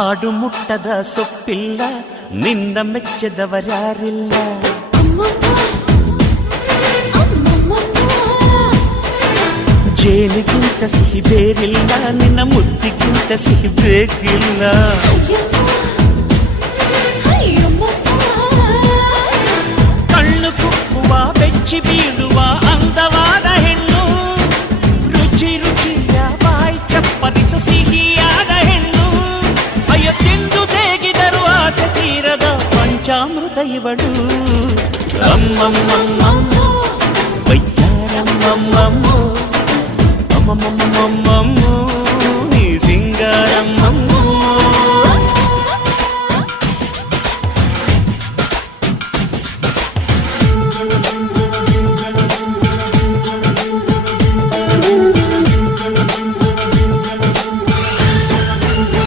ಹಾಡು ಮುಟ್ಟದ ಸೊಪ್ಪಿಲ್ಲ, ನಿನ್ನ ಮೆಚ್ಚದವರ್ಯಾರಿಲ್ಲ. ಜೇನಿಗಿಂತ ಸಿಹಿ ಬೇರಿಲ್ಲ, ನಿನ್ನ ಮುದ್ದಿಗಿಂತ ಸಿಹಿ ಬೇಕಿಲ್ಲ. ಕಣ್ಣು ಕುಕ್ಕುವ ಬೆಚ್ಚಿ ಬೀಳುವ ಅಂದವಾದ ಹೆಣ್ಣು, ರುಚಿ ರುಚಿಯ ಬಾಯಿ ಚಪ್ಪರಿಸ ಸಿಹಿಯಾದ ಹೆಣ್ಣು. ಅಯ್ಯೋ ತಿಂದು ತೇಗಿದರು ಆಸೆ ತೀರದ ಪಂಚಾಮೃತ ಇವಳು. ಅಮ್ಮಮ್ಮಮ್ಮಮ್ಮೋ ವಯ್ಯಾರಮ್ಮಮ್ಮಮ್ಮೋ ಅಮ್ಮಮ್ಮಮ್ಮಮ್ಮೋ ನೀ ಸಿಂಗಾರಮ್ಮಮ್ಮೋ.